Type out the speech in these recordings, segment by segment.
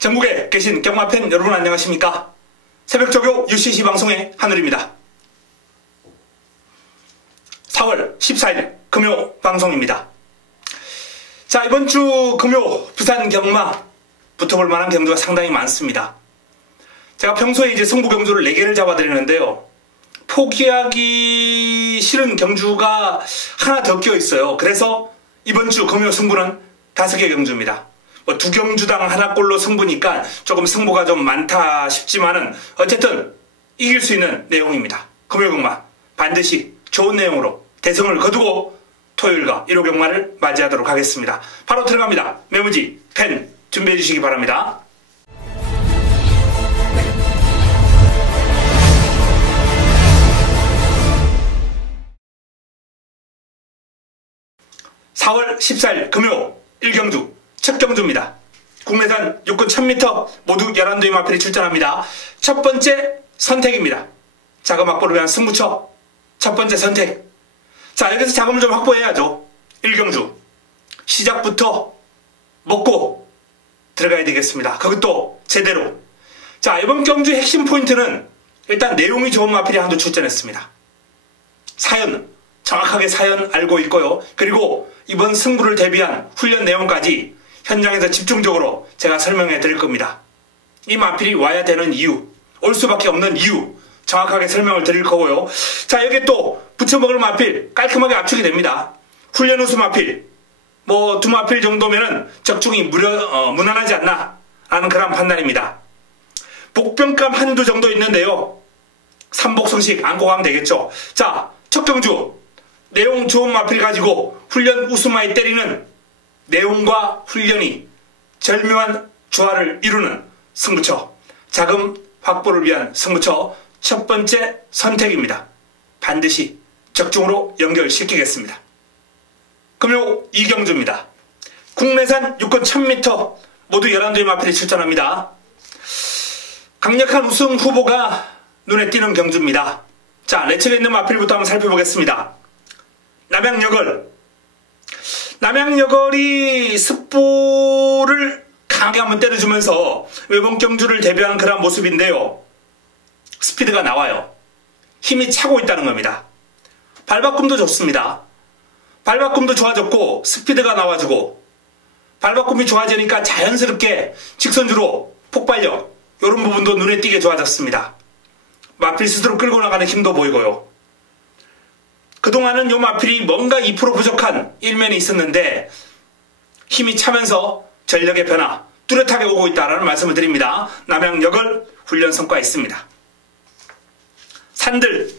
전국에 계신 경마팬 여러분 안녕하십니까? 새벽조교 UCC 방송의 한울입니다. 4월 14일 금요 방송입니다. 자, 이번 주 금요 부산 경마 붙어볼 만한 경주가 상당히 많습니다. 제가 평소에 이제 승부 경주를 4개를 잡아드리는데요. 포기하기 싫은 경주가 하나 더 껴 있어요. 그래서 이번 주 금요 승부는 5개 경주입니다. 뭐 2경주당 하나꼴로 승부니까 조금 승부가 좀 많다 싶지만은 어쨌든 이길 수 있는 내용입니다. 금요 경마 반드시 좋은 내용으로 대성을 거두고 토요일과 일요 경마를 맞이하도록 하겠습니다. 바로 들어갑니다. 메모지, 펜 준비해 주시기 바랍니다. (4월 14일) 금요 1경주 첫 경주입니다. 국내산 육군 1000m 모두 11두의 마필이 출전합니다. 첫 번째 선택입니다. 자금 확보를 위한 승부처 첫 번째 선택. 자, 여기서 자금을 좀 확보해야죠. 1경주 시작부터 먹고 들어가야 되겠습니다. 그것도 제대로. 자, 이번 경주의 핵심 포인트는 일단 내용이 좋은 마필이 한두 출전했습니다. 사연, 정확하게 사연 알고 있고요. 그리고 이번 승부를 대비한 훈련 내용까지 현장에서 집중적으로 제가 설명해 드릴 겁니다. 이 마필이 와야 되는 이유, 올 수밖에 없는 이유 정확하게 설명을 드릴 거고요. 자, 여기 또 붙여먹을 마필 깔끔하게 압축이 됩니다. 훈련 우수 마필 뭐 2마필 정도면은 적중이 무난하지 않나 라는 그런 판단입니다. 복병감 한두 정도 있는데요. 삼복성식 안고 가면 되겠죠. 자, 첫 경주 내용 좋은 마필 가지고 훈련 우수마이 때리는 내용과 훈련이 절묘한 조화를 이루는 승부처, 자금 확보를 위한 승부처 첫 번째 선택입니다. 반드시 적중으로 연결시키겠습니다. 금요 2경주입니다. 국내산 육군 1000m 모두 11두의 마필이 출전합니다. 강력한 우승 후보가 눈에 띄는 경주입니다. 자, 내측에 있는 마필부터 한번 살펴보겠습니다. 남양여걸이 습보를 강하게 한번 때려주면서 외번 경주를 대비하는 그런 모습인데요. 스피드가 나와요. 힘이 차고 있다는 겁니다. 발바꿈도 좋습니다. 발바꿈도 좋아졌고 스피드가 나와주고 발바꿈이 좋아지니까 자연스럽게 직선주로 폭발력 이런 부분도 눈에 띄게 좋아졌습니다. 마필 스스로 끌고 나가는 힘도 보이고요. 그동안은 요 마필이 뭔가 2% 부족한 일면이 있었는데 힘이 차면서 전력의 변화 뚜렷하게 오고 있다는 말씀을 드립니다. 남양여걸 훈련 성과 있습니다. 산들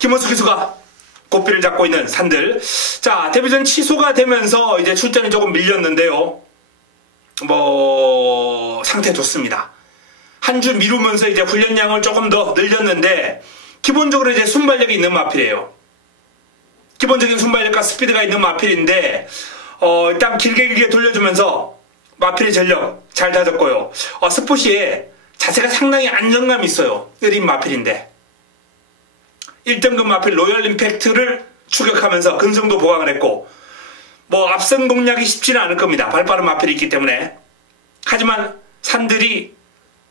김호수 기수가 고삐를 잡고 있는 산들. 자, 데뷔전 취소가 되면서 이제 출전이 조금 밀렸는데요. 상태 좋습니다. 한 주 미루면서 이제 훈련량을 조금 더 늘렸는데 기본적으로 이제 순발력이 있는 마필이에요. 기본적인 순발력과 스피드가 있는 마필인데 일단 길게 돌려주면서 마필의 전력 잘 다졌고요. 스포시에 자세가 상당히 안정감이 있어요. 느린 마필인데 1등급 마필 로열 임팩트를 추격하면서 근성도 보강을 했고 앞선 공략이 쉽지는 않을 겁니다. 발빠른 마필이 있기 때문에. 하지만 산들이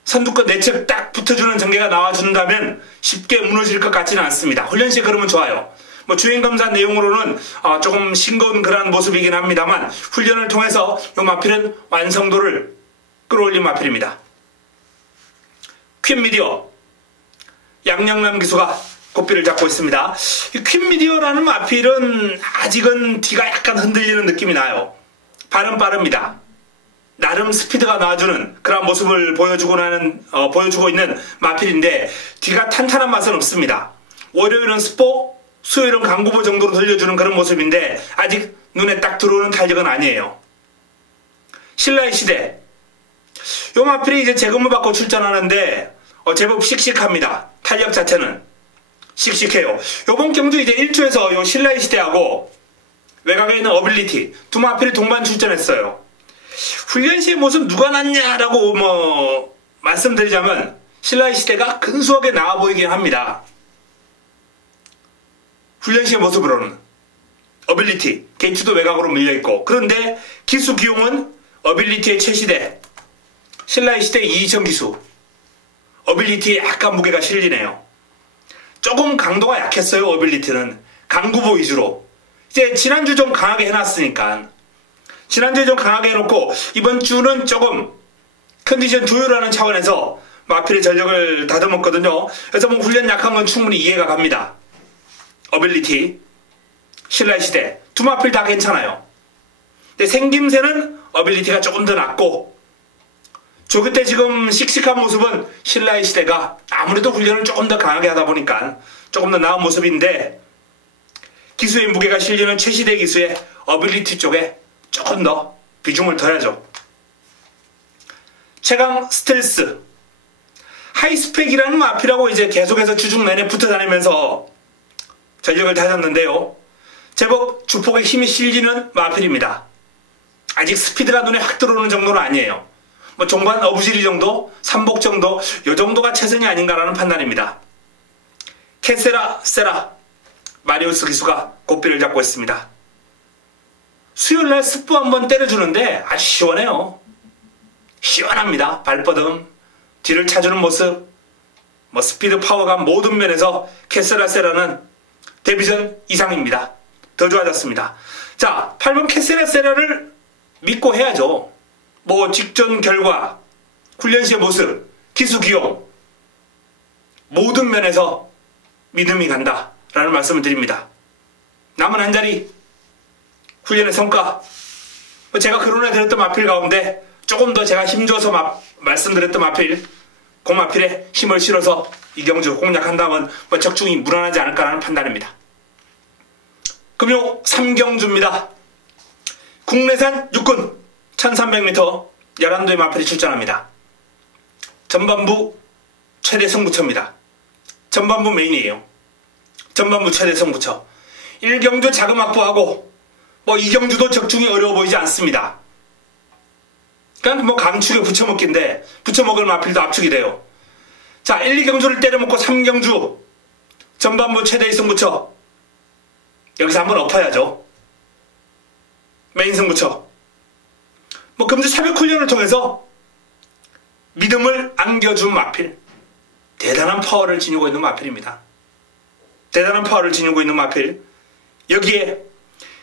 선두권 내측 딱 붙어주는 전개가 나와준다면 쉽게 무너질 것 같지는 않습니다. 훈련 시에 그러면 좋아요. 주행검사 내용으로는 조금 싱거운 그런 모습이긴 합니다만 훈련을 통해서 이 마필은 완성도를 끌어올린 마필입니다. 퀸미디어 양영남 기수가 고삐를 잡고 있습니다. 이 퀸미디어라는 마필은 아직은 뒤가 약간 흔들리는 느낌이 나요. 발은 빠릅니다. 나름 스피드가 나와주는 그런 모습을 보여주고 있는 마필인데 뒤가 탄탄한 맛은 없습니다. 월요일은 스포, 수요일은 강구보 정도로 돌려주는 그런 모습인데 아직 눈에 딱 들어오는 탄력은 아니에요. 신라의 시대 요 마필이 이제 재검을 받고 출전하는데 제법 씩씩합니다. 탄력 자체는 씩씩해요. 요번 경주 이제 1조에서 요 신라의 시대하고 외곽에 있는 어빌리티 2마필이 동반 출전했어요. 훈련 시의 모습 누가 낫냐라고 말씀드리자면 신라의 시대가 근소하게 나와 보이긴 합니다. 훈련 시의 모습으로는 어빌리티 게이트도 외곽으로 밀려있고 그런데 기수 기용은 어빌리티의 최시대 신라시대 이희정 기수. 어빌리티에 약간 무게가 실리네요. 조금 강도가 약했어요. 어빌리티는 강구보 위주로. 이제 지난주 좀 강하게 해놨으니까 지난주에 좀 강하게 해놓고 이번 주는 조금 컨디션 조율하는 차원에서 마필의 전력을 다듬었거든요. 그래서 뭐 훈련 약한 건 충분히 이해가 갑니다. 어빌리티, 신라시대 두 마필 다 괜찮아요. 근데 생김새는 어빌리티가 조금 더 낫고 저 그때 지금 씩씩한 모습은 신라시대가 아무래도 훈련을 조금 더 강하게 하다 보니까 조금 더 나은 모습인데 기수의 무게가 실리는 최시대 기수의 어빌리티 쪽에 조금 더 비중을 둬야죠. 최강 스텔스 하이스펙이라는 마필하고 이제 계속해서 주중 내내 붙어 다니면서 전력을 다졌는데요. 제법 주폭에 힘이 실리는 마필입니다. 아직 스피드가 눈에 확 들어오는 정도는 아니에요. 뭐 종반 어부지리 정도, 삼복 정도, 요 정도가 최선이 아닌가라는 판단입니다. 캐세라 세라 마리우스 기수가 고삐를 잡고 있습니다. 수요일날 스프 한번 때려주는데 아주 시원해요. 시원합니다. 발뻗음, 뒤를 차주는 모습, 뭐 스피드, 파워감 모든 면에서 캐세라 세라는 데뷔 전 이상입니다. 더 좋아졌습니다. 자, 8번 캐세라 세라를 믿고 해야죠. 뭐 직전 결과, 훈련 시의 모습, 기수 기용 모든 면에서 믿음이 간다라는 말씀을 드립니다. 남은 한 자리 훈련의 성과 제가 거론해 드렸던 마필 가운데 조금 더 제가 힘줘서 말씀드렸던 마필 그 마필에 힘을 실어서 이경주 공략한다면 뭐 적중이 무난하지 않을까라는 판단입니다. 금요 3경주입니다. 국내산 육군 1300m 11도의 마필이 출전합니다. 전반부 최대 승부처입니다. 전반부 메인이에요. 전반부 최대 승부처. 1경주 자금 확보하고 뭐 2경주도 적중이 어려워 보이지 않습니다. 그러니까 뭐 강축에 붙여먹기인데 붙여먹을 마필도 압축이 돼요. 자, 1, 2경주를 때려먹고 3경주 전반부 최대의 승부처. 여기서 한번 엎어야죠. 메인 승부처. 뭐 금주 차벽 훈련을 통해서 믿음을 안겨준 마필. 대단한 파워를 지니고 있는 마필입니다. 대단한 파워를 지니고 있는 마필. 여기에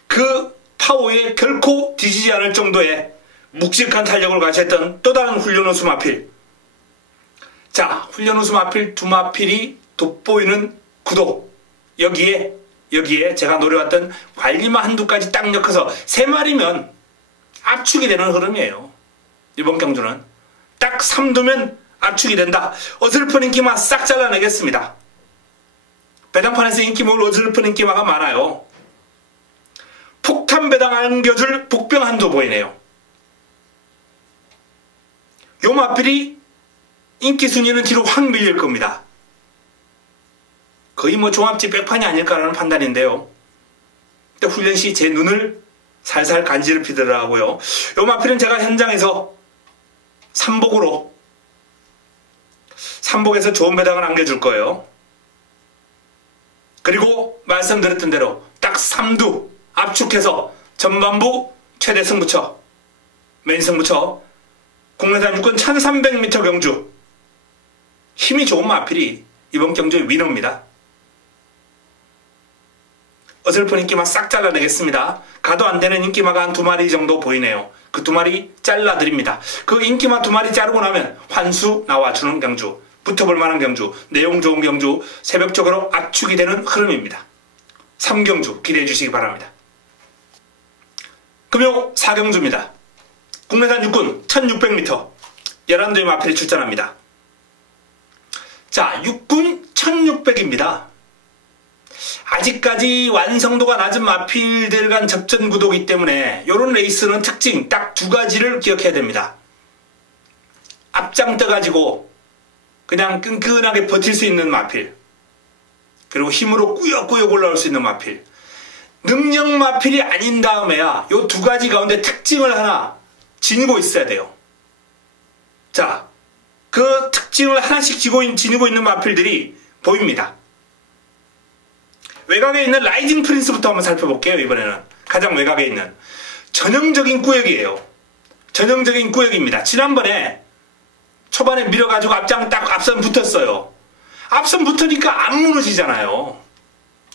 그 파워에 결코 뒤지지 않을 정도의 묵직한 탄력을 가졌던 또 다른 훈련 우수 마필. 자, 훈련 우수 마필 두 마필이 돋보이는 구도. 여기에 제가 노려왔던 관리마 한두 가지 딱 엮어서 세 마리면 압축이 되는 흐름이에요. 이번 경주는 딱 3두면 압축이 된다. 어설픈 인기마 싹 잘라내겠습니다. 배당판에서 인기몰 어설픈 인기마가 많아요. 폭탄 배당 안겨줄 복병 한두 보이네요. 요 마필이 인기 순위는 뒤로 확 밀릴 겁니다. 거의 뭐 종합지 백판이 아닐까라는 판단인데요. 근데 훈련 시 제 눈을 살살 간지럽히더라고요. 요 마필은 제가 현장에서 삼복에서 좋은 배당을 안겨줄 거예요. 그리고 말씀드렸던 대로 딱 3두 압축해서 전반부 최대 승부처, 메인 승부처, 국내산 육군 1300m 경주. 힘이 좋은 마필이 이번 경주의 위너입니다. 어설픈 인기마 싹 잘라내겠습니다. 가도 안 되는 인기마가 한 2마리 정도 보이네요. 그 2마리 잘라드립니다. 그 인기마 2마리 자르고 나면 환수 나와주는 경주, 붙어볼 만한 경주, 내용 좋은 경주, 새벽적으로 압축이 되는 흐름입니다. 3경주 기대해 주시기 바랍니다. 금요 4경주입니다. 국내산 육군 1600m 11도의 마필이 출전합니다. 자, 육군 1600입니다. 아직까지 완성도가 낮은 마필들 간 접전 구도이기 때문에 이런 레이스는 특징 딱 2가지를 기억해야 됩니다. 앞장 떠가지고 그냥 끈끈하게 버틸 수 있는 마필, 그리고 힘으로 꾸역꾸역 올라올 수 있는 마필. 능력 마필이 아닌 다음에야 이 2가지 가운데 특징을 하나 지니고 있어야 돼요. 자, 그 특징을 하나씩 지니고 있는 마필들이 보입니다. 외곽에 있는 라이징 프린스부터 한번 살펴볼게요. 이번에는 가장 외곽에 있는 전형적인 꾸역이에요. 전형적인 꾸역입니다. 지난번에 초반에 밀어가지고 앞선 붙었어요. 앞선 붙으니까 안 무너지잖아요.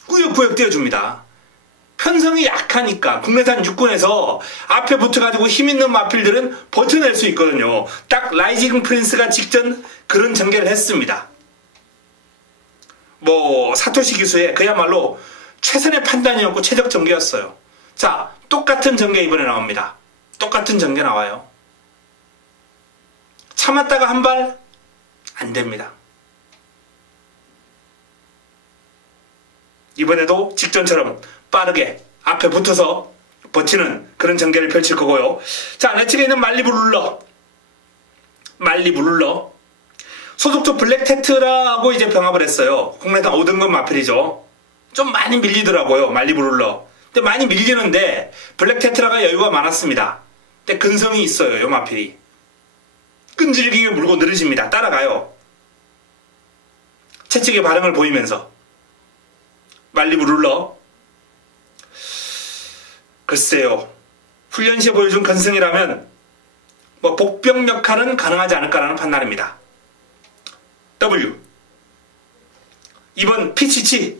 꾸역꾸역 뛰어줍니다. 편성이 약하니까 국내산 육군에서 앞에 붙어가지고 힘있는 마필들은 버텨낼 수 있거든요. 딱 라이징 프린스가 직전 그런 전개를 했습니다. 사토시 기수의 그야말로 최선의 판단이었고 최적 전개였어요. 자, 똑같은 전개 이번에 나옵니다. 똑같은 전개 나와요. 참았다가 한 발 안 됩니다. 이번에도 직전처럼 빠르게 앞에 붙어서 버티는 그런 전개를 펼칠 거고요. 자, 내 측에 있는 말리블룰러 소속조 블랙테트라고 이제 병합을 했어요. 국내산 5등급 마필이죠. 좀 많이 밀리더라고요. 말리블룰러. 근데 많이 밀리는데 블랙테트라가 여유가 많았습니다. 근데 근성이 있어요. 요 마필이. 끈질기게 물고 느려집니다. 따라가요. 채찍의 반응을 보이면서. 말리블룰러. 글쎄요. 훈련 시에 보여준 근성이라면 복병 역할은 가능하지 않을까라는 판단입니다. W. 이번 피치치.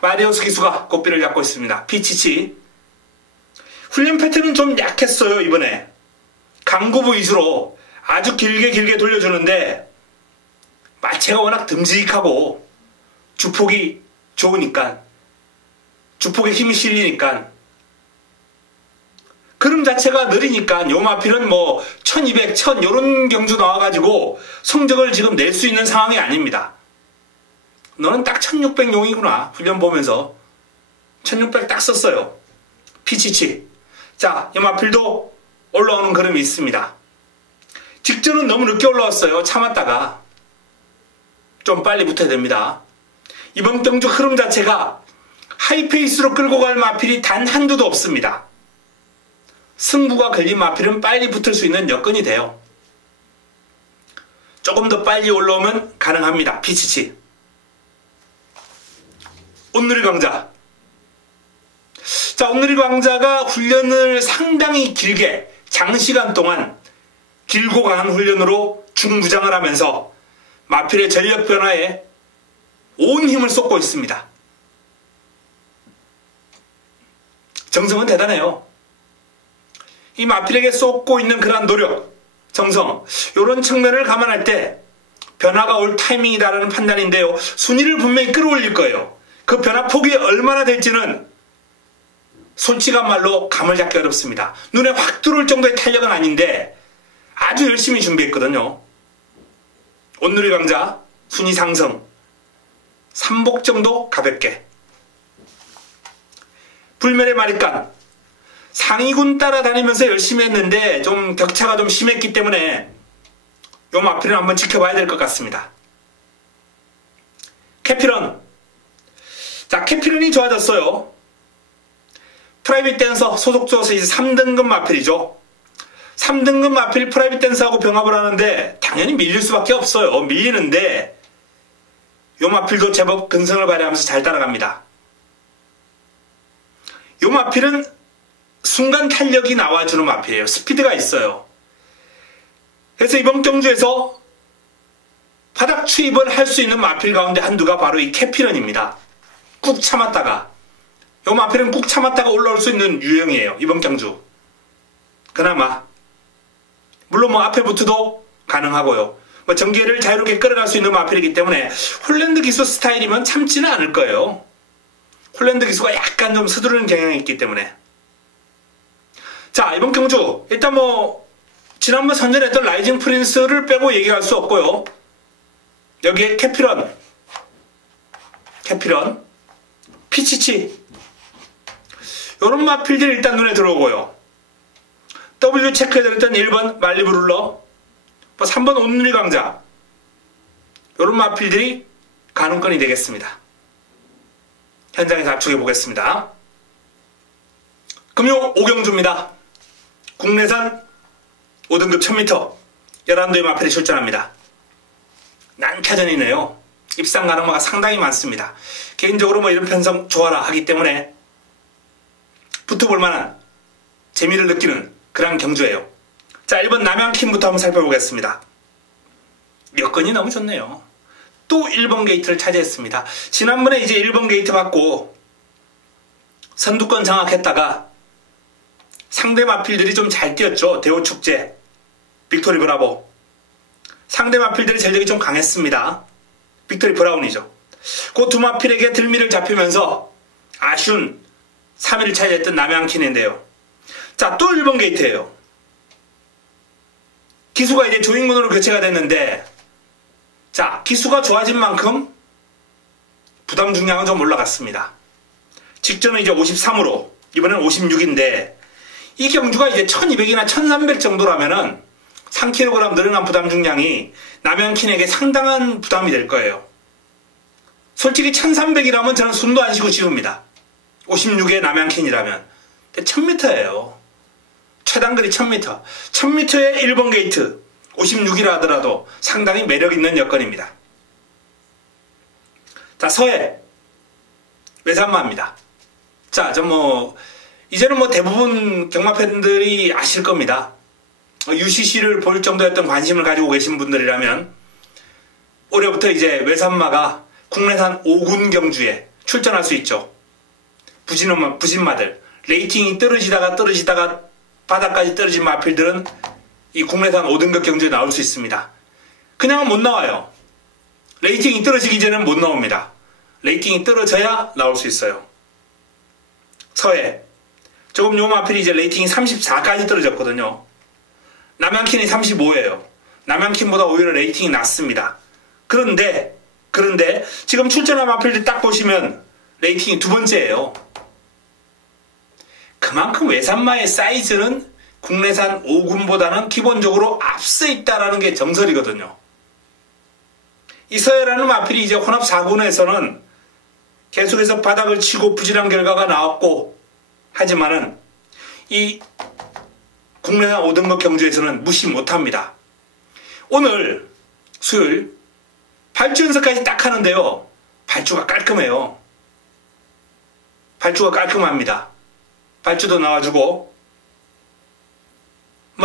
마리오스 기수가 고삐를 잡고 있습니다. 피치치. 훈련 패턴은 좀 약했어요. 이번에. 강구부 위주로 아주 길게 돌려주는데 마체가 워낙 듬직하고 주폭이 좋으니까 주폭에 힘이 실리니까 그름 자체가 느리니까 요 마필은 1200, 1000 요런 경주 나와가지고 성적을 지금 낼 수 있는 상황이 아닙니다. 너는 딱 1600용이구나. 훈련 보면서 1600 딱 썼어요. 피치치. 자, 이 마필도 올라오는 그림이 있습니다. 직전은 너무 늦게 올라왔어요. 참았다가 좀 빨리 붙어야 됩니다. 이번 경주 흐름 자체가 하이페이스로 끌고 갈 마필이 단 한두도 없습니다. 승부가 걸린 마필은 빨리 붙을 수 있는 여건이 돼요. 조금 더 빨리 올라오면 가능합니다. 피치치. 온누리 강자. 자, 온누리 강자가 훈련을 상당히 길게 장시간 동안 길고 강한 훈련으로 중부장을 하면서 마필의 전력 변화에 온 힘을 쏟고 있습니다. 정성은 대단해요. 이 마필에게 쏟고 있는 그러한 노력, 정성, 이런 측면을 감안할 때 변화가 올 타이밍이다라는 판단인데요. 순위를 분명히 끌어올릴 거예요. 그 변화 폭이 얼마나 될지는 솔직한 말로 감을 잡기 어렵습니다. 눈에 확 들어올 정도의 탄력은 아닌데 아주 열심히 준비했거든요. 온누리 강자 순위 상승 3복 정도 가볍게. 불멸의 마릿간 상위군 따라다니면서 열심히 했는데 좀 격차가 좀 심했기 때문에 요 마필은 한번 지켜봐야 될 것 같습니다. 캐피런. 자, 캐피런이 좋아졌어요. 프라이빗 댄서 소속조에서 이제 3등급 마필이죠. 3등급 마필 프라이빗 댄서하고 병합을 하는데 당연히 밀릴 수밖에 없어요. 밀리는데 요 마필도 제법 근성을 발휘하면서 잘 따라갑니다. 요 마필은 순간 탄력이 나와주는 마필이에요. 스피드가 있어요. 그래서 이번 경주에서 바닥 추입을 할 수 있는 마필 가운데 한두가 바로 이 캐피런입니다. 꾹 참았다가 요 마필은 꾹 참았다가 올라올 수 있는 유형이에요. 이번 경주. 그나마 물론 앞에 붙어도 가능하고요. 전개를 자유롭게 끌어갈 수 있는 마필이기 때문에 홀랜드 기수 스타일이면 참지는 않을 거예요. 홀랜드 기수가 약간 좀 서두르는 경향이 있기 때문에. 자, 이번 경주 일단 지난번 선전했던 라이징 프린스를 빼고 얘기할 수 없고요. 여기에 캐피런, 피치치 요런 마필들이 일단 눈에 들어오고요. W 체크해드렸던 1번 말리브룰러, 3번 온누리 강자 요런 마필들이 가능권이 되겠습니다. 현장에서 압축해 보겠습니다. 금요 5경주입니다. 국내산 5등급 1000m 11도의 마필이 출전합니다. 난타전이네요. 입상 가능마가 상당히 많습니다. 개인적으로 이런 편성 좋아라 하기 때문에 붙어볼 만한 재미를 느끼는 그런 경주예요. 자, 1번 남양킨부터 한번 살펴보겠습니다. 여건이 너무 좋네요. 또 1번 게이트를 차지했습니다. 지난번에 이제 1번 게이트 받고 선두권 장악했다가 상대 마필들이 좀 잘 뛰었죠. 대호축제, 빅토리 브라보. 상대 마필들의 전력이 좀 강했습니다. 빅토리 브라운이죠. 그 두 마필에게 들미를 잡히면서 아쉬운 3위를 차지했던 남양킨인데요. 자, 또 1번 게이트예요. 기수가 이제 조인군으로 교체가 됐는데, 자, 기수가 좋아진 만큼 부담 중량은 좀 올라갔습니다. 직전은 이제 53으로, 이번엔 56인데, 이 경주가 이제 1200이나 1300 정도라면은 3kg 늘어난 부담 중량이 남양킨에게 상당한 부담이 될 거예요. 솔직히 1300이라면 저는 숨도 안 쉬고 지웁니다. 56에 남양킨이라면. 근데 1000m예요. 최단거리 1000m. 1000m에 1번 게이트 56이라 하더라도 상당히 매력 있는 여건입니다. 자, 서해 외산마입니다. 자, 이제는 대부분 경마 팬들이 아실 겁니다. UCC를 볼 정도였던 관심을 가지고 계신 분들이라면 올해부터 이제 외산마가 국내산 5군 경주에 출전할 수 있죠. 부진마들, 레이팅이 떨어지다가 바닥까지 떨어진 마필들은 이 국내산 5등급 경주에 나올 수 있습니다. 그냥은 못 나와요. 레이팅이 떨어지기 전에는 못 나옵니다. 레이팅이 떨어져야 나올 수 있어요. 서해. 조금 요 마필이 이제 레이팅이 34까지 떨어졌거든요. 남양킨이 35예요. 남양킨보다 오히려 레이팅이 낮습니다. 그런데 지금 출전한 마필들 딱 보시면 레이팅이 두 번째예요. 그만큼 외산마의 사이즈는 국내산 5군보다는 기본적으로 앞서 있다는 게 정설이거든요. 이 서해라는 마필이 이제 혼합 4군에서는 계속해서 바닥을 치고 부진한 결과가 나왔고, 하지만은 이 국내산 5등급 경주에서는 무시 못합니다. 오늘 수요일 발주 연습까지 딱 하는데요. 발주가 깔끔해요. 발주가 깔끔합니다. 발주도 나와주고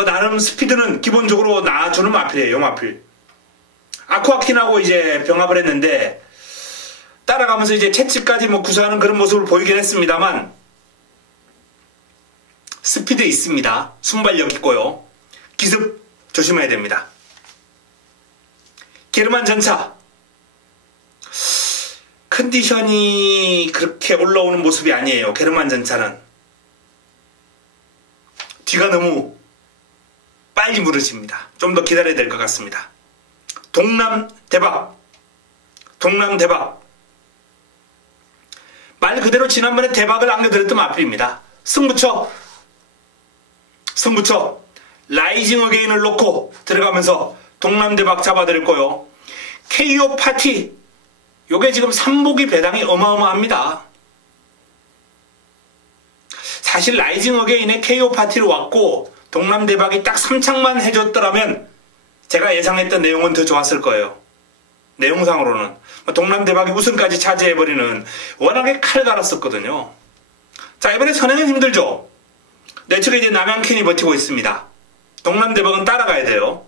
나름 스피드는 기본적으로 나와주는 마필이에요. 마필. 아쿠아킨하고 이제 병합을 했는데 따라가면서 이제 채찍까지 구사하는 그런 모습을 보이긴 했습니다만 스피드 있습니다. 순발력 있고요. 기습 조심해야 됩니다. 게르만 전차 컨디션이 그렇게 올라오는 모습이 아니에요. 게르만 전차는 뒤가 너무 빨리 무너집니다. 좀 더 기다려야 될 것 같습니다. 동남 대박 말 그대로 지난번에 대박을 안겨드렸던 마필입니다. 승부처 라이징 어게인을 놓고 들어가면서 동남 대박 잡아드렸고요. KO 파티 요게 지금 삼복이 배당이 어마어마합니다. 사실 라이징 어게인의 KO 파티로 왔고 동남 대박이 딱 3창만 해줬더라면 제가 예상했던 내용은 더 좋았을 거예요. 내용상으로는 동남 대박이 우승까지 차지해버리는 워낙에 칼 갈았었거든요. 자, 이번에 선행은 힘들죠. 내 측에 이제 남양킨이 버티고 있습니다. 동남 대박은 따라가야 돼요.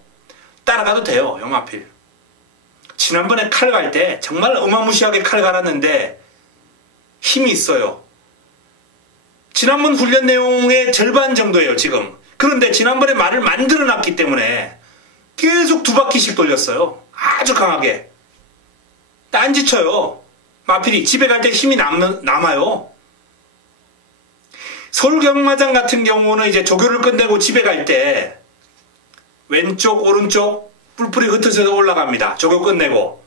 따라가도 돼요. 영하필. 지난번에 칼 갈 때 정말 어마무시하게 칼 갈았는데 힘이 있어요. 지난번 훈련 내용의 절반 정도예요, 지금. 그런데 지난번에 말을 만들어놨기 때문에 계속 2바퀴씩 돌렸어요. 아주 강하게. 안 지쳐요. 마필이 집에 갈 때 힘이 남아요. 서울경마장 같은 경우는 이제 조교를 끝내고 집에 갈 때 왼쪽, 오른쪽 뿔뿔이 흩어져서 올라갑니다. 조교 끝내고.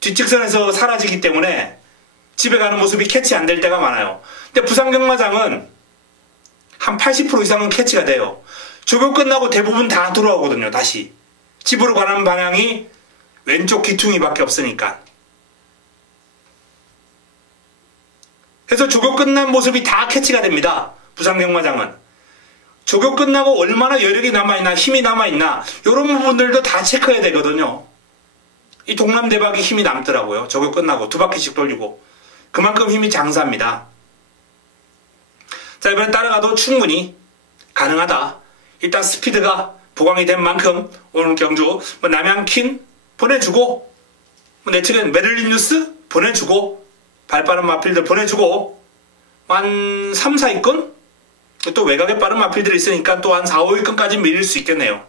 뒷직선에서 사라지기 때문에 집에 가는 모습이 캐치 안 될 때가 많아요. 근데 부산경마장은 한 80% 이상은 캐치가 돼요. 조교 끝나고 대부분 다 돌아오거든요. 다시. 집으로 가는 방향이 왼쪽 귀퉁이밖에 없으니까. 그래서 조교 끝난 모습이 다 캐치가 됩니다. 부산경마장은. 조교 끝나고 얼마나 여력이 남아있나, 힘이 남아있나, 이런 부분들도 다 체크해야 되거든요. 이 동남대박이 힘이 남더라고요. 조교 끝나고 2바퀴씩 돌리고. 그만큼 힘이 장사입니다. 자, 이번엔 따라가도 충분히 가능하다. 일단 스피드가 보강이 된 만큼 오늘 경주 남양퀸 보내주고 내측엔 메릴린 뉴스 보내주고 발빠른 마필들 보내주고 한 3, 4위권? 또 외곽에 빠른 마필들이 있으니까 또 한 4, 5위권까지 밀릴 수 있겠네요.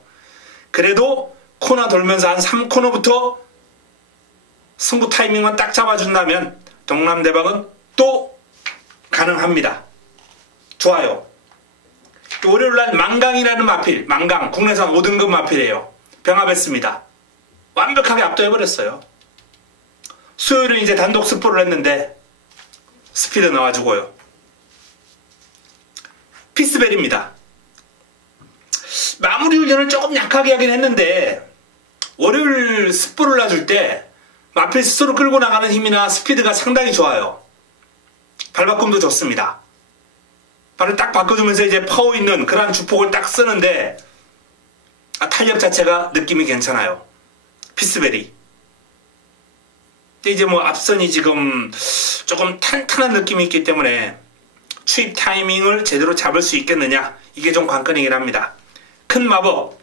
그래도 코너 돌면서 한 3코너부터 승부 타이밍만 딱 잡아준다면 동남대방은 또 가능합니다. 좋아요. 월요일날 만강이라는 마필, 만강 국내산 5등급 마필이에요. 병합했습니다. 완벽하게 압도해버렸어요. 수요일은 이제 단독 스포를 했는데 스피드 나와주고요. 피스벨입니다. 마무리 훈련을 조금 약하게 하긴 했는데 월요일 스포를 놔줄 때 마필 스스로 끌고 나가는 힘이나 스피드가 상당히 좋아요. 발바꿈도 좋습니다. 발을 딱 바꿔주면서 이제 파워 있는 그런 주폭을 딱 쓰는데 탄력 자체가 느낌이 괜찮아요. 피스벨이. 이제 뭐 앞선이 지금 조금 탄탄한 느낌이 있기 때문에 추입 타이밍을 제대로 잡을 수 있겠느냐, 이게 좀 관건이긴 합니다. 큰 마법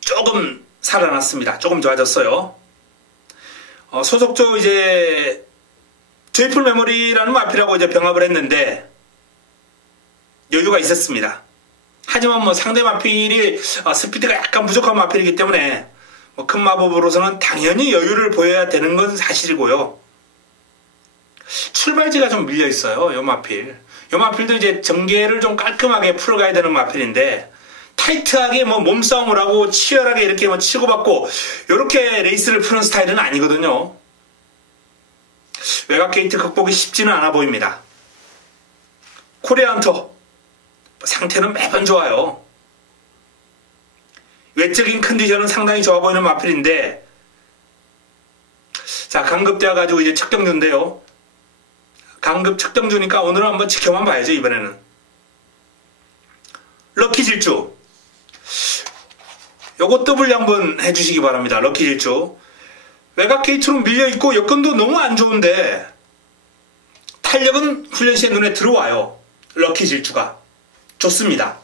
조금 살아났습니다. 조금 좋아졌어요. 소속조 이제 조이풀 메모리라는 마필하고 이제 병합을 했는데 여유가 있었습니다. 하지만 뭐 상대 마필이 스피드가 약간 부족한 마필이기 때문에 뭐 큰 마법으로서는 당연히 여유를 보여야 되는 건 사실이고요. 출발지가 좀 밀려 있어요. 요 마필. 요 마필도 이제 전개를 좀 깔끔하게 풀어가야 되는 마필인데 타이트하게 뭐 몸싸움을 하고 치열하게 이렇게 뭐 치고받고 요렇게 레이스를 푸는 스타일은 아니거든요. 외곽 게이트 극복이 쉽지는 않아 보입니다. 코리아 헌터 상태는 매번 좋아요. 외적인 컨디션은 상당히 좋아 보이는 마필인데 자, 강급되어 가지고 이제 측정주인데요. 강급 측정주니까 오늘은 한번 지켜만 봐야죠. 이번에는 럭키 질주 요거 더블 양분 해주시기 바랍니다. 럭키 질주 외곽 게이트로 밀려있고 여건도 너무 안 좋은데 탄력은 훈련시에 눈에 들어와요. 럭키 질주가 좋습니다.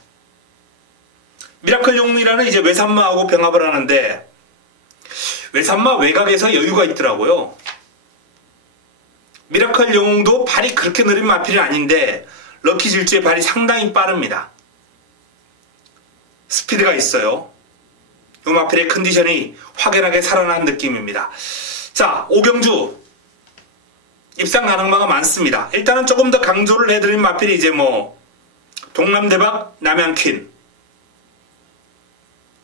미라클 용이라는 이제 외산마하고 병합을 하는데 외산마 외곽에서 여유가 있더라고요. 미라클 영웅도 발이 그렇게 느린 마필이 아닌데 럭키 질주의 발이 상당히 빠릅니다. 스피드가 있어요. 이 마필의 컨디션이 확연하게 살아난 느낌입니다. 자, 오경주 입상 가능마가 많습니다. 일단은 조금 더 강조를 해드린 마필이 이제 뭐 동남대박, 남양퀸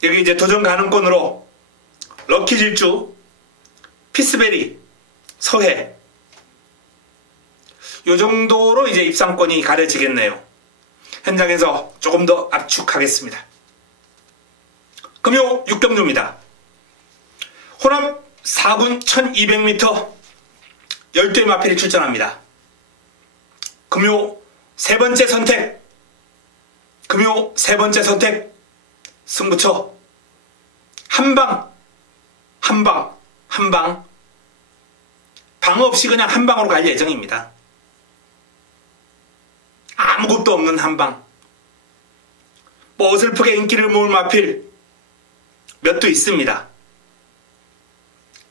여기 이제 도전 가능권으로 럭키 질주, 피스베리, 서해 요 정도로 이제 입상권이 가려지겠네요. 현장에서 조금 더 압축하겠습니다. 금요 6경주입니다. 호남 4군 1200m 12의 마필이 출전합니다. 금요 세 번째 선택, 금요 세 번째 선택 승부처 한방 방 없이 그냥 한방으로 갈 예정입니다. 아무것도 없는 한방. 뭐 어설프게 인기를 모을 마필 몇 도 있습니다.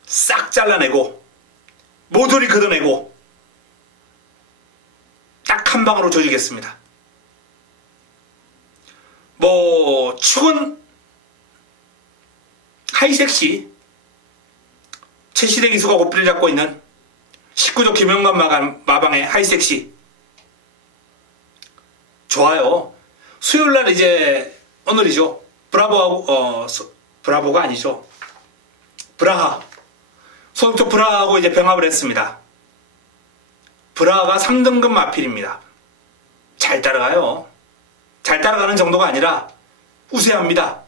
싹 잘라내고 모조리 걷어내고 딱 한방으로 조지겠습니다. 뭐 축은 하이섹시 최시대 기수가 고삐를 잡고 있는 19조 김영관 마방의 하이섹시 좋아요. 수요일날 이제 오늘이죠. 브라보하고 브라보가 아니죠. 브라하 소속조 브라하고 이제 병합을 했습니다. 브라하가 3등급 마필입니다. 잘 따라가요. 잘 따라가는 정도가 아니라 우세합니다.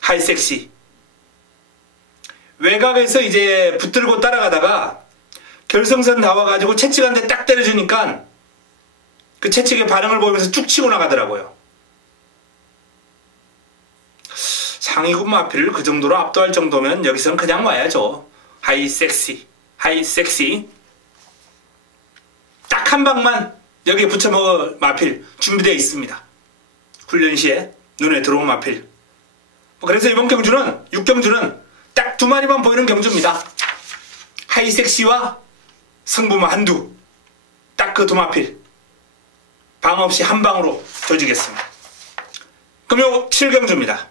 하이섹시 외곽에서 이제 붙들고 따라가다가 결승선 나와가지고 채찍한테 딱 때려주니까 그 채찍의 반응을 보이면서 쭉 치고 나가더라고요. 상위군 마필을 그 정도로 압도할 정도면 여기서는 그냥 와야죠. 하이섹시 딱 한 방만 여기에 붙여먹을 마필 준비되어 있습니다. 훈련 시에 눈에 들어온 마필. 그래서 이번 경주는 6경주는 딱 두 마리만 보이는 경주입니다. 하이섹시와 승부마 한두. 딱 그 두 마필. 방 없이 한 방으로 조지겠습니다. 금요 7경주입니다.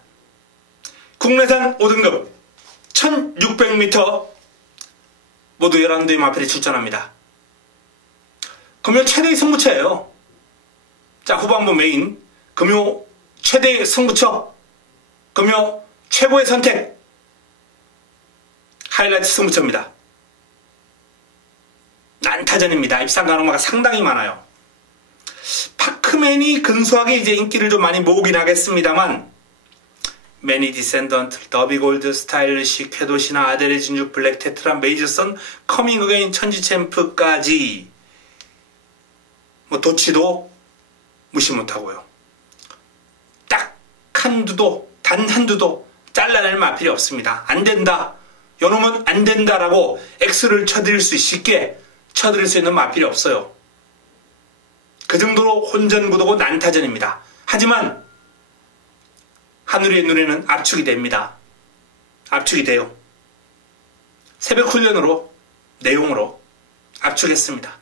국내산 5등급 1600m 모두 11대의 마필이 출전합니다. 금요 최대의 승부처예요. 자, 후반부 메인 금요 최대의 승부처, 금요 최고의 선택, 하이라이트 승부처입니다. 난타전입니다. 입상 가능마가 상당히 많아요. 파크맨이 근소하게 이제 인기를 좀 많이 모으긴 하겠습니다만, 매니 디센던트, 더비 골드, 스타일리시, 쾌도시나, 아델의 진주, 블랙 테트란, 메이저선, 커밍 어게인, 천지 챔프까지 도치도 무시 못하고요. 딱 한두도, 단 한두도 잘라낼 마필이 없습니다. 안 된다, 요놈은 안 된다라고 X를 쳐드릴 수 쉽게 쳐드릴 수 있는 마필이 없어요. 그 정도로 혼전구도고 난타전입니다. 하지만 하누리의 눈에는 압축이 됩니다. 압축이 돼요. 새벽 훈련으로, 내용으로 압축했습니다.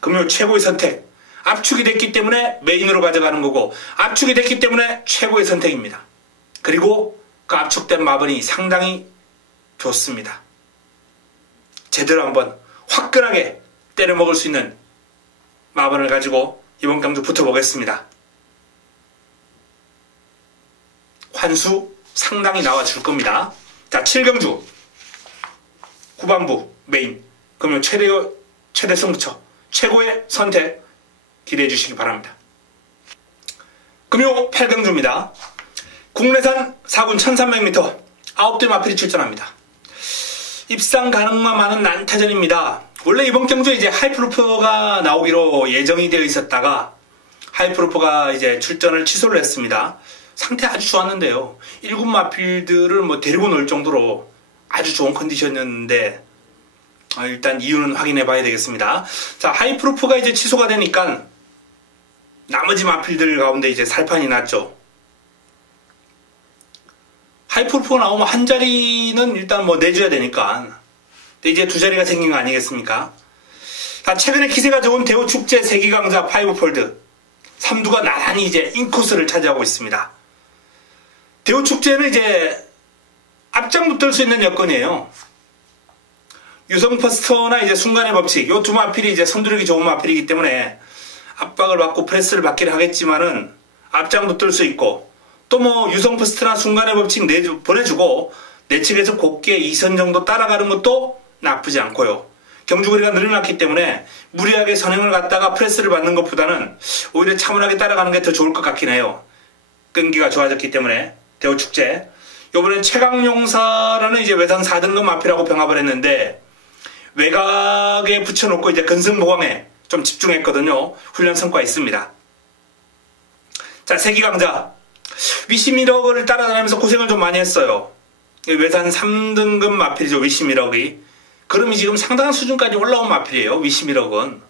금요 최고의 선택. 압축이 됐기 때문에 메인으로 가져가는 거고, 압축이 됐기 때문에 최고의 선택입니다. 그리고 그 압축된 마번이 상당히 좋습니다. 제대로 한번 화끈하게 때려 먹을 수 있는 마번을 가지고 이번 경주 붙어보겠습니다. 환수 상당히 나와줄 겁니다. 자, 7경주 후반부 메인 금요 최대 승부처, 최고의 선택 기대해 주시기 바랍니다. 금요 8경주입니다. 국내산 4군 1300m 9대 마필이 출전합니다. 입상 가능만 많은 난타전입니다. 원래 이번 경주에 이제 하이프루프가 나오기로 예정이 되어 있었다가 하이프루프가 이제 출전을 취소를 했습니다. 상태 아주 좋았는데요. 1군 마필들을 데리고 놀 정도로 아주 좋은 컨디션이었는데, 일단 이유는 확인해 봐야 되겠습니다. 자, 하이프루프가 이제 취소가 되니까 나머지 마필들 가운데 이제 살판이 났죠. 하이프루프가 나오면 한 자리는 일단 내줘야 되니까. 근데 이제 두 자리가 생긴 거 아니겠습니까? 자, 최근에 기세가 좋은 대우축제 세기강자 파이브폴드 3두가 나란히 이제 인코스를 차지하고 있습니다. 대우축제는 이제 앞장 붙을 수 있는 여건이에요. 유성퍼스터나 이제 순간의 법칙, 요 두 마필이 이제 선두르기 좋은 마필이기 때문에 압박을 받고 프레스를 받기를 하겠지만은 앞장 붙을 수 있고, 또 유성퍼스터나 순간의 법칙 보내주고 내 측에서 곱게 2선 정도 따라가는 것도 나쁘지 않고요. 경주거리가 늘어났기 때문에 무리하게 선행을 갖다가 프레스를 받는 것보다는 오히려 차분하게 따라가는 게 더 좋을 것 같긴 해요. 끈기가 좋아졌기 때문에. 대우축제 요번엔 최강용사라는 이제 외산 4등급 마필하고 병합을 했는데, 외곽에 붙여놓고 이제 근승보강에 좀 집중했거든요. 훈련 성과 있습니다. 자, 세기강자 위시미러그를 따라다니면서 고생을 좀 많이 했어요. 외산 3등급 마필이죠. 위시미러그이. 그럼이 지금 상당한 수준까지 올라온 마필이에요. 위시미러그는.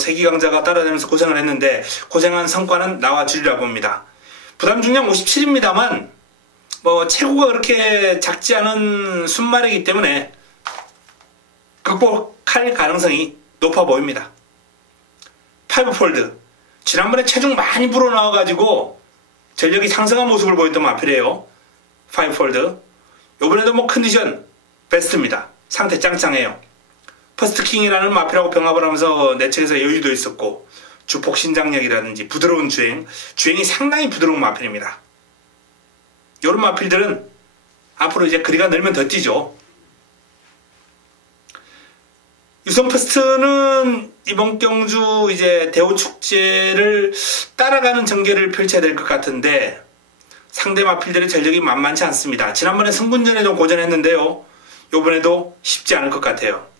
세기강자가 따라다니면서 고생을 했는데 고생한 성과는 나와주리라 봅니다. 부담 중량 57입니다만 체구가 그렇게 작지 않은 순말이기 때문에 극복할 가능성이 높아 보입니다. 파이브폴드 지난번에 체중 많이 불어나와가지고 전력이 상승한 모습을 보였던 마필이에요. 파이브폴드 요번에도 컨디션 베스트입니다. 상태 짱짱해요. 퍼스트킹이라는 마필하고 병합을 하면서 내측에서 여유도 있었고, 주폭 신장력이라든지 부드러운 주행이 상당히 부드러운 마필입니다. 이런 마필들은 앞으로 이제 거리가 늘면 더 뛰죠. 유성퍼스트는 이번 경주 이제 대우축제를 따라가는 전개를 펼쳐야 될 것 같은데 상대 마필들의 전력이 만만치 않습니다. 지난번에 승분전에 좀 고전했는데요. 이번에도 쉽지 않을 것 같아요.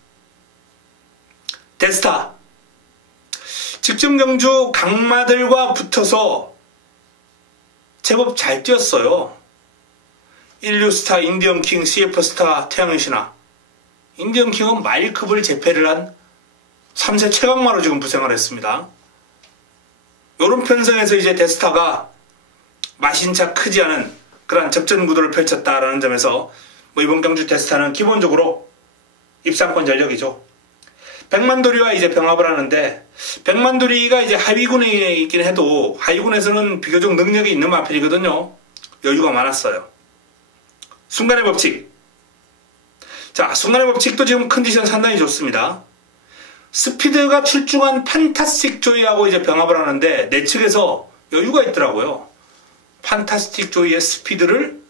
데스타 직전 경주 강마들과 붙어서 제법 잘 뛰었어요. 인류스타, 인디언킹, CF스타, 태양의 신화. 인디언킹은 마일컵을 제패를 한 3세 최강마로 지금 부생을 했습니다. 요런 편성에서 이제 데스타가 마신차 크지 않은 그런 접전 구도를 펼쳤다라는 점에서 뭐 이번 경주 데스타는 기본적으로 입상권 전력이죠. 백만도리와 이제 병합을 하는데, 백만도리가 이제 하위군에 있긴 해도 하위군에서는 비교적 능력이 있는 마필이거든요. 여유가 많았어요. 순간의 법칙. 자, 순간의 법칙도 지금 컨디션 상당히 좋습니다. 스피드가 출중한 판타스틱 조이하고 이제 병합을 하는데 내측에서 여유가 있더라고요. 판타스틱 조이의 스피드를,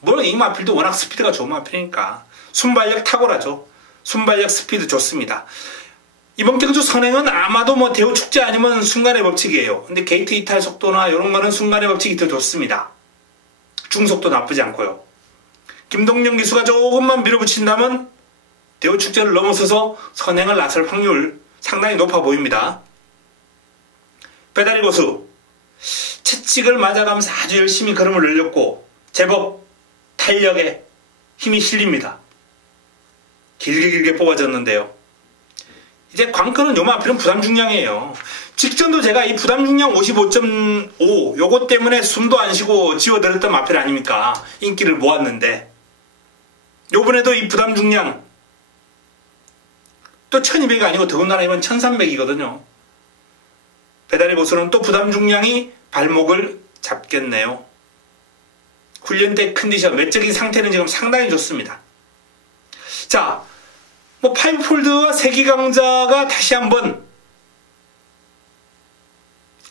뭐 이 마필도 워낙 스피드가 좋은 마필이니까 순발력 탁월하죠. 순발력 스피드 좋습니다. 이번 경주 선행은 아마도 뭐 대우 축제 아니면 순간의 법칙이에요. 근데 게이트 이탈 속도나 이런 거는 순간의 법칙이 더 좋습니다. 중속도 나쁘지 않고요. 김동영 기수가 조금만 밀어붙인다면 대우 축제를 넘어서서 선행을 나설 확률 상당히 높아 보입니다. 배다리 고수 채찍을 맞아가면서 아주 열심히 걸음을 늘렸고 제법 탄력에 힘이 실립니다. 길게 뽑아졌는데요. 이제 관건은 요 마필은 부담 중량이에요. 직전도 제가 이 부담 중량 55.5 요것 때문에 숨도 안 쉬고 지워들었던 마필 아닙니까? 인기를 모았는데 요번에도 이 부담 중량 또 1200이 아니고 더군다나 이번 1300이거든요. 배다리 고수는 또 부담 중량이 발목을 잡겠네요. 훈련 때 컨디션, 외적인 상태는 지금 상당히 좋습니다. 자, 뭐 파이브폴드와 세기강자가 다시 한번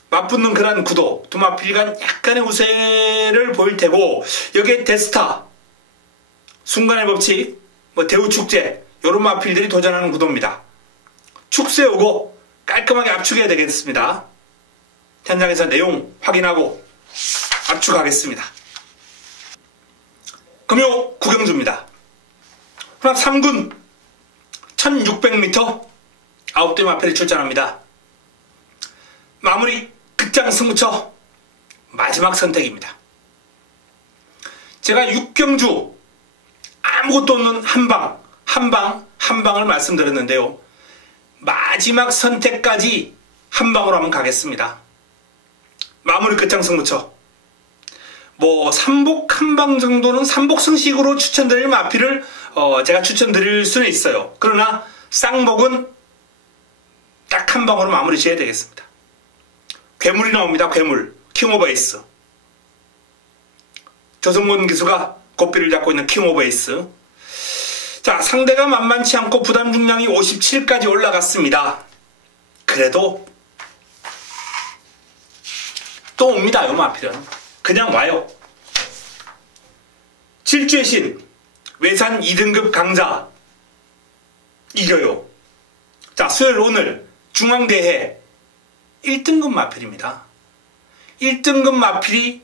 맞붙는 그런 구도, 두 마필 간 약간의 우세를 보일 테고, 여기에 데스타, 순간의 법칙, 뭐 대우축제 이런 마필들이 도전하는 구도입니다. 축 세우고 깔끔하게 압축해야 되겠습니다. 현장에서 내용 확인하고 압축하겠습니다. 금요 구경주입니다. 혼합 3군 1600m 9대 마필이 출전합니다. 마무리 끝장 승부처 마지막 선택입니다. 제가 6경주 아무것도 없는 한방을 말씀드렸는데요. 마지막 선택까지 한방으로 한번 가겠습니다. 마무리 끝장 승부처. 뭐 삼복 한방 정도는 삼복승식으로 추천드릴 마필을 제가 추천드릴 수는 있어요. 그러나 쌍복은 딱 한 방으로 마무리 지어야 되겠습니다. 괴물이 나옵니다. 괴물. 킹 오브 에이스. 조성곤 기수가 고삐를 잡고 있는 킹 오브 에이스. 자, 상대가 만만치 않고 부담 중량이 57까지 올라갔습니다. 그래도 또 옵니다. 요 마필은. 그냥 와요. 질주의 신 외산 2등급 강자 이겨요. 자, 수요일 오늘 중앙대회 1등급 마필입니다. 1등급 마필이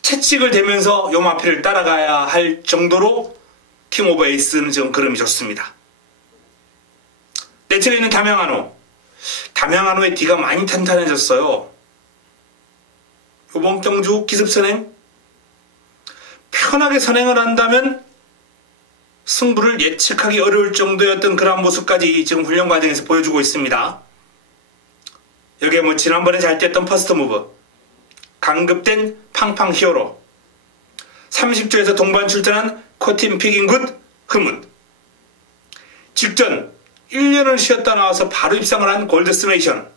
채찍을 대면서 요 마필을 따라가야 할 정도로 킹 오브 에이스는 지금 그름이 좋습니다. 내측에 있는 담양한호의 뒤가 많이 탄탄해졌어요. 요번 경주 기습선행 편하게 선행을 한다면 승부를 예측하기 어려울 정도였던 그런 모습까지 지금 훈련 과정에서 보여주고 있습니다. 여기에 뭐 지난번에 잘 뛰었던 퍼스트 무브, 강급된 팡팡 히어로, 30조에서 동반 출전한 코틴 피긴굿 흐뭇, 직전 1년을 쉬었다 나와서 바로 입상을 한 골드스메이션,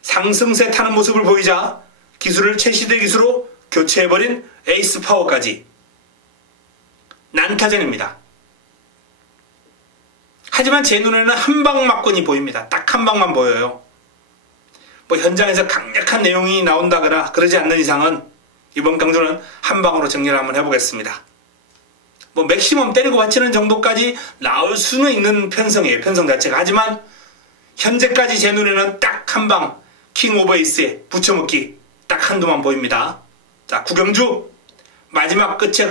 상승세 타는 모습을 보이자 기술을 최시대 기수로 교체해버린 에이스 파워까지 난타전입니다. 하지만 제 눈에는 한방막권이 보입니다. 딱 한 방만 보여요. 뭐 현장에서 강력한 내용이 나온다거나 그러지 않는 이상은 이번 경주는 한방으로 정리를 한번 해보겠습니다. 뭐 맥시멈 때리고 받치는 정도까지 나올 수는 있는 편성이에요. 편성 자체가. 하지만 현재까지 제 눈에는 딱 한 방 킹 오브 에이스에 붙여먹기 딱 한두만 보입니다. 자, 구경주 마지막 끝에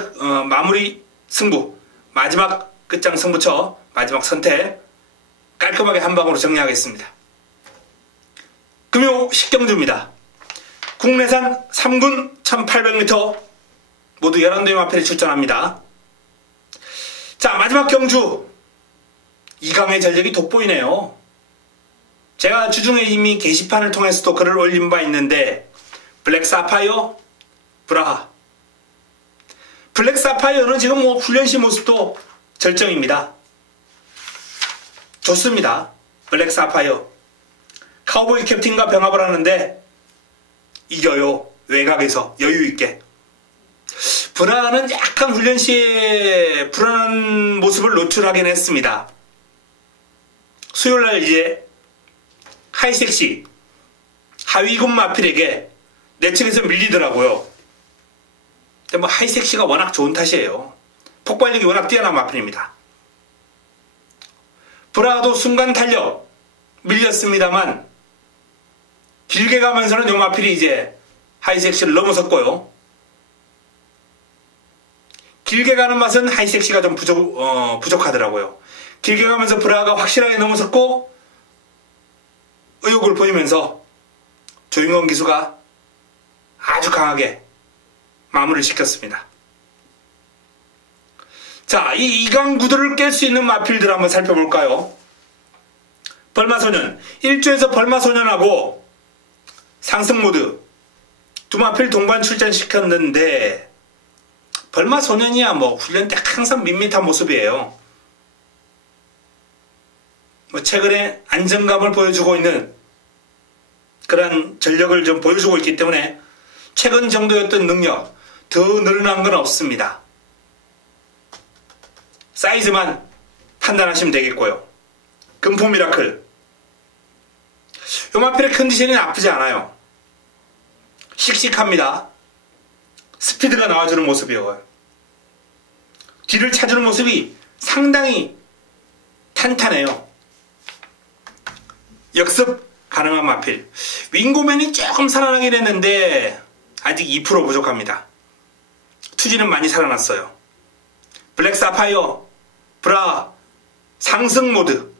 마무리 승부, 마지막 끝장 승부처, 마지막 선택 깔끔하게 한 방으로 정리하겠습니다. 금요 10경주입니다. 국내산 3군 1800m 모두 11대의 마필이 출전합니다. 자, 마지막 경주 이강의 전력이 돋보이네요. 제가 주중에 이미 게시판을 통해서도 글을 올린 바 있는데 블랙 사파이어, 브라하. 블랙 사파이어는 지금 뭐 훈련시 모습도 절정입니다. 좋습니다. 블랙 사파이어. 카우보이 캡틴과 병합을 하는데 이겨요. 외곽에서 여유있게. 브라하는 약간 훈련시에 불안한 모습을 노출하긴 했습니다. 수요일날 이제 하이섹시 하위군 마필에게 내측에서 밀리더라고요. 근데 뭐 하이섹시가 워낙 좋은 탓이에요. 폭발력이 워낙 뛰어난 마필입니다. 브라하도 순간 탄력 밀렸습니다만 길게 가면서는 요 마필이 이제 하이섹시를 넘어섰고요. 길게 가는 맛은 하이섹시가 좀 부족하더라고요. 길게 가면서 브라하가 확실하게 넘어섰고 의욕을 보이면서 조인권 기수가 아주 강하게 마무리를 시켰습니다. 자, 이 이강구도를 깰 수 있는 마필들 한번 살펴볼까요? 벌마소년. 1조에서 벌마소년하고 상승모드 두 마필 동반 출전시켰는데 벌마소년이야 뭐 훈련 때 항상 밋밋한 모습이에요. 뭐 최근에 안정감을 보여주고 있는 그런 전력을 좀 보여주고 있기 때문에 최근 정도였던 능력 더 늘어난 건 없습니다. 사이즈만 판단하시면 되겠고요. 금포 미라클. 요 마필의 컨디션이 나쁘지 않아요. 씩씩합니다. 스피드가 나와주는 모습이에요. 뒤를 차주는 모습이 상당히 탄탄해요. 역습 가능한 마필. 윙고맨이 조금 살아나긴 했는데 아직 2% 부족합니다. 투지는 많이 살아났어요. 블랙 사파이어, 브라, 상승 모드.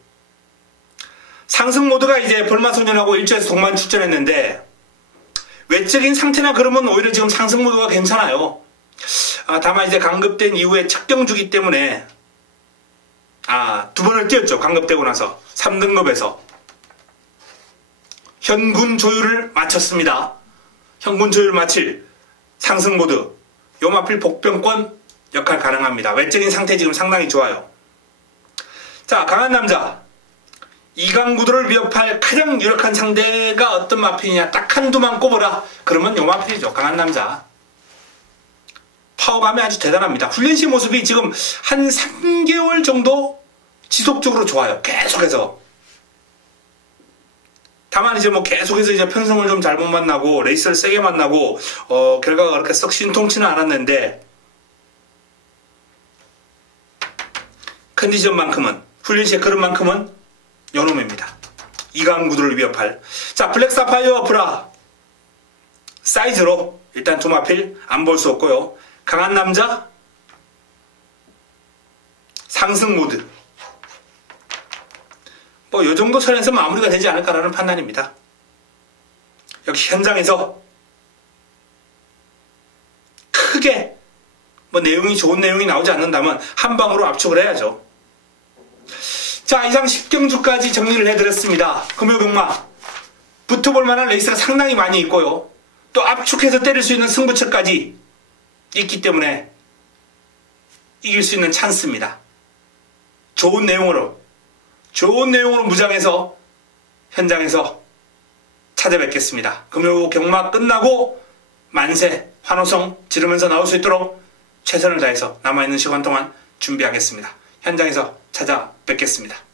상승 모드가 이제 벌마소년하고 1조에서 동반 출전했는데 외적인 상태나 그러면 오히려 지금 상승 모드가 괜찮아요. 다만 이제 강급된 이후에 척경주기 때문에 두 번을 뛰었죠. 강급되고 나서 3등급에서 현군 조율을 마쳤습니다. 현군 조율을 마칠 상승 모드. 요 마필 복병권 역할 가능합니다. 외적인 상태 지금 상당히 좋아요. 자, 강한 남자. 이강구도를 위협할 가장 유력한 상대가 어떤 마필이냐 딱 한두만 꼽으라. 그러면 요 마필이죠. 강한 남자. 파워감이 아주 대단합니다. 훈련시 모습이 지금 한 3개월 정도 지속적으로 좋아요. 계속해서. 다만 이제 뭐 계속해서 이제 편성을 좀 잘못 만나고 레이스를 세게 만나고 결과가 그렇게 썩 신통치는 않았는데 컨디션만큼은 훈련시의 그릇만큼은 요놈입니다. 이강구도를 위협할. 자, 블랙 사파이어 브라 사이즈로 일단 두 마필 안 볼 수 없고요. 강한 남자 상승 모드 뭐 요정도 선에서 마무리가 되지 않을까라는 판단입니다. 역시 현장에서 크게 뭐 내용이 좋은 내용이 나오지 않는다면 한 방으로 압축을 해야죠. 자, 이상 10경주까지 정리를 해드렸습니다. 금요경마 붙어볼 만한 레이스가 상당히 많이 있고요. 또 압축해서 때릴 수 있는 승부처까지 있기 때문에 이길 수 있는 찬스입니다. 좋은 내용으로 무장해서 현장에서 찾아뵙겠습니다. 금요 경마 끝나고 만세 환호성 지르면서 나올 수 있도록 최선을 다해서 남아있는 시간 동안 준비하겠습니다. 현장에서 찾아뵙겠습니다.